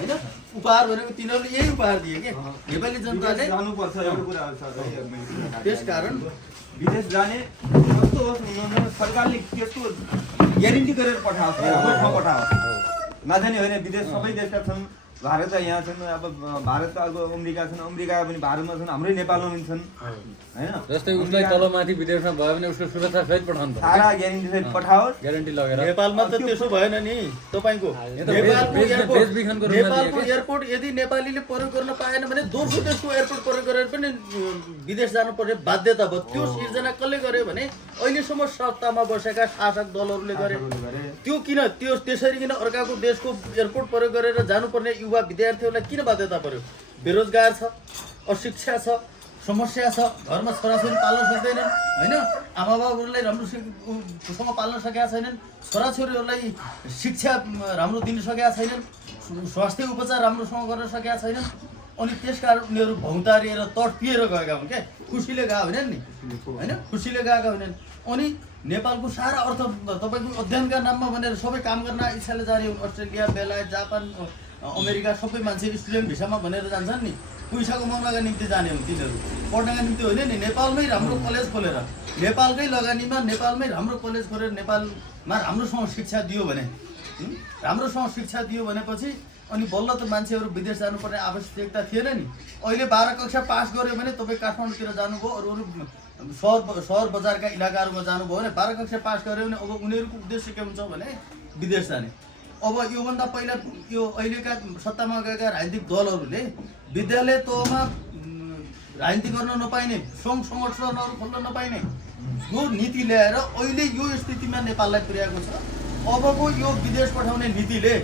हैन उपहार भनेको तिनीहरूले यही उपहार दिए के नेपाली जनताले जानुपर्छ एउटा कुरा छ त्यसकारण विदेश जाने कस्तो होस् सरकारले त्यस्तो ग्यारेन्टी गरेर पठाओस् नजाने होइन विदेश सबै देशका छन् भारत यहाँ छन् अब भारत अब अमेरिका छन् अमेरिका पनि भारतमा छन् हाम्रै नेपालमा पनि छन् हैन जस्तै उसलाई तलमाथि विदेशमा भयो भने उसको सुरक्षा सहित पठाउनु पर्छ सारा ग्यारेन्टी सहित पठाओस् ग्यारेन्टी लगेर नेपालमा त त्यसो भएन नि तपाईको नेपालको एयरपोर्ट यदि नेपालीले प्रयोग गर्न पाएन भने दोस्रो देशको एयरपोर्ट प्रयोग गरेर पनि विदेश जानुपर्ने बाध्यता भयो त्यो सिर्जना कसले गर्यो भने अहिलेसम्म सत्तामा बसेका शासक दलहरूले गरे त्यो किन त्यो त्यसरी किन अर्काको देशको एयरपोर्ट प्रयोग गरेर जानुपर्ने युवा विद्यार्थीहरूलाई किन बाध्यता पर्यो बेरोजगार छ अशिक्षा छ समस्या छ घरमा छोराछोरी पाल्न सक्दैनन् हैन आमाबाबुहरूलाई राम्रोसँग पाल्न सकेका छैनन् छोराछोरीहरूलाई शिक्षा राम्रो दिन सकेका छैनन् स्वास्थ्य उपचार राम्रोसँग गर्न सकेका छैनन् अनि त्यसकारण उनीहरू भौतारिएर तडपिएर गएका हुन् क्या खुसीले गएका होइनन् नि हैन खुसीले गएका होइनन् अनि नेपालको सारा अर्थ तपाईँको अध्ययनका नाममा भनेर सबै काम गर्न इच्छाले जाने हुन् अस्ट्रेलिया बेलायत जापान अमेरिका सबै मान्छे स्टुडेन्ट भिसामा भनेर जान्छन् नि पैसा कमाउनका निम्ति जाने हुन् तिनीहरू पढ्नका निम्ति होइन नि नेपालमै राम्रो कलेज खोलेर नेपालकै लगानीमा नेपालमै राम्रो कलेज खोलेर नेपालमा राम्रोसँग शिक्षा दियो भने राम्रोसँग शिक्षा दियो भनेपछि अनि बल्ल त मान्छेहरू विदेश जानुपर्ने आवश्यकता थिएन नि अहिले 12 कक्षा पास गर्यो भने तपाईँ काठमाडौँतिर जानुभयो अरू सहर बजारका इलाकाहरूमा जानुभयो भने 12 कक्षा पास गर्यो भने अब उनीहरूको उद्देश्य के हुन्छ भने विदेश जाने अब योभन्दा पहिला यो अहिलेका सत्तामा गएका राजनीतिक दलहरूले विद्यालय तहमा राजनीति गर्न नपाइने सङ्घ संगठनहरू खोल्न नपाइने यो नीति ल्याएर अहिले यो स्थितिमा नेपाललाई पुर्याएको छ अबको यो विदेश पठाउने नीतिले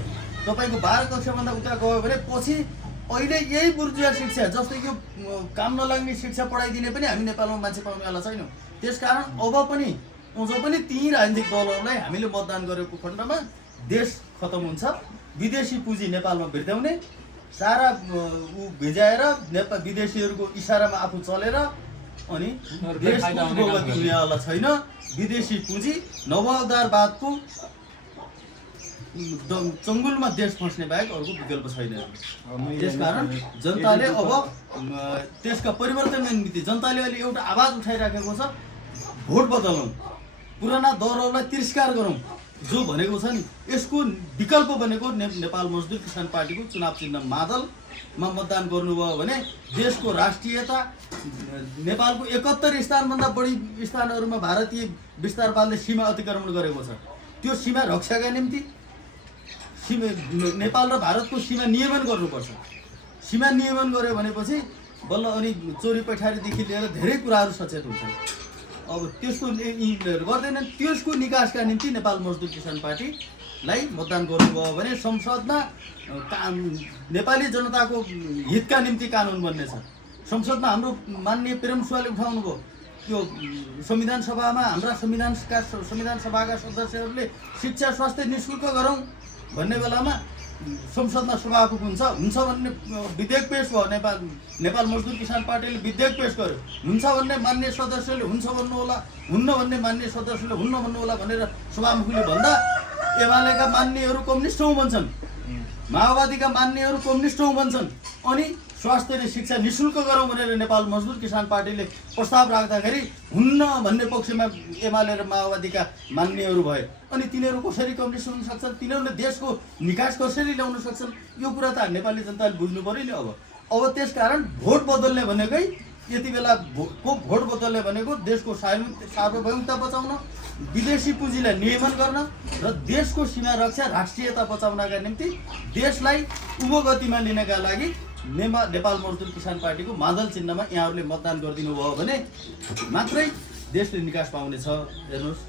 तपाईँको 12 कक्षाभन्दा उता गयो भने पछि अहिले यही बुर्जुवा शिक्षा जस्तै यो काम नलाग्ने शिक्षा पढाइदिने पनि हामी नेपालमा मान्छे पाउनेवाला छैनौँ त्यसकारण अब पनि ती राजनीतिक दलहरूलाई हामीले मतदान गरेको खण्डमा देश खतम हुन्छ विदेशी पुँजी नेपालमा भिर्ताउने सारा भिजाएर विदेशीहरूको इसारामा आफू चलेर अनि देश पुरोगति हुनेवाला छैन विदेशी पुँजी नवउदारवादको चङ्गुलमा देश फस्ने बाहेक अर्को विकल्प छैन त्यसकारण जनताले अब त्यसका परिवर्तनको निम्ति जनताले अहिले एउटा आवाज उठाइराखेको छ भोट बदलौँ पुराना दलहरूलाई तिरस्कार गरौँ जो भनेको छ नि यसको विकल्प भनेको नेपाल मजदुर किसान पार्टीको चुनाव चिन्ह मादलमा मतदान गर्नुभयो भने देशको राष्ट्रियता नेपालको 71 स्थानभन्दा बढी स्थानहरूमा भारतीय विस्तारवादले सीमा अतिक्रमण गरेको छ त्यो सीमा रक्षाका निम्ति नेपाल र भारतको सीमा नियमन गर्नुपर्छ सीमा नियमन गर्यो भनेपछि बल्ल अनि चोरी पैठारीदेखि लिएर धेरै कुराहरू सचेत हुन्छन् अब त्यसको गर्दैनन् त्यसको निकासका निम्ति नेपाल मजदुर किसान पार्टीलाई मतदान गर्नुभयो भने संसदमा नेपाली जनताको हितका निम्ति कानुन बन्नेछ संसदमा हाम्रो माननीय प्रेम सुवाले उठाउनु भयो त्यो संविधान सभामा हाम्रा संविधान सभाका सदस्यहरूले शिक्षा स्वास्थ्य निःशुल्क गरौँ भन्ने बेलामा संसदमा सभामुख हुन्छ भन्ने विधेयक पेश भयो नेपाल मजदुर किसान पार्टीले विधेयक पेश गर्यो हुन्छ भन्ने मान्य सदस्यले हुन्छ भन्नु होला हुन्न भन्ने मान्य सदस्यले हुन्न भन्नु होला भनेर सभामुखले भन्दा एमालेका मान्यहरू कम्युनिस्ट हौँ भन्छन् माओवादीका मान्यहरू कम्युनिस्ट हौँ भन्छन् अनि स्वास्थ्य र शिक्षा निःशुल्क गरौँ भनेर नेपाल मजदुर किसान पार्टीले प्रस्ताव राख्दाखेरि हुन्न भन्ने पक्षमा एमाले र माओवादीका मान्यहरू भए अनि तिनीहरू कसरी कम्युनिस्ट हुन सक्छन् तिनीहरूले देशको निकास कसरी ल्याउन सक्छन् यो कुरा त नेपाली जनताले बुझ्नु पर्यो नि अब त्यसकारण भोट बदल्ने भनेकै यति बेला भोट बदल्ने भनेको देशको सार्वभौमिकता बचाउन विदेशी पुँजीलाई नियमन गर्न र देशको सीमा रक्षा राष्ट्रियता बचाउनका निम्ति देशलाई उभोगतिमा लिनका लागि नेपाल मजदुर किसान पार्टीको मादल चिन्हमा यहाँहरूले मतदान गरिदिनु भयो भने मात्रै देशले निकास पाउनेछ हेर्नुहोस्।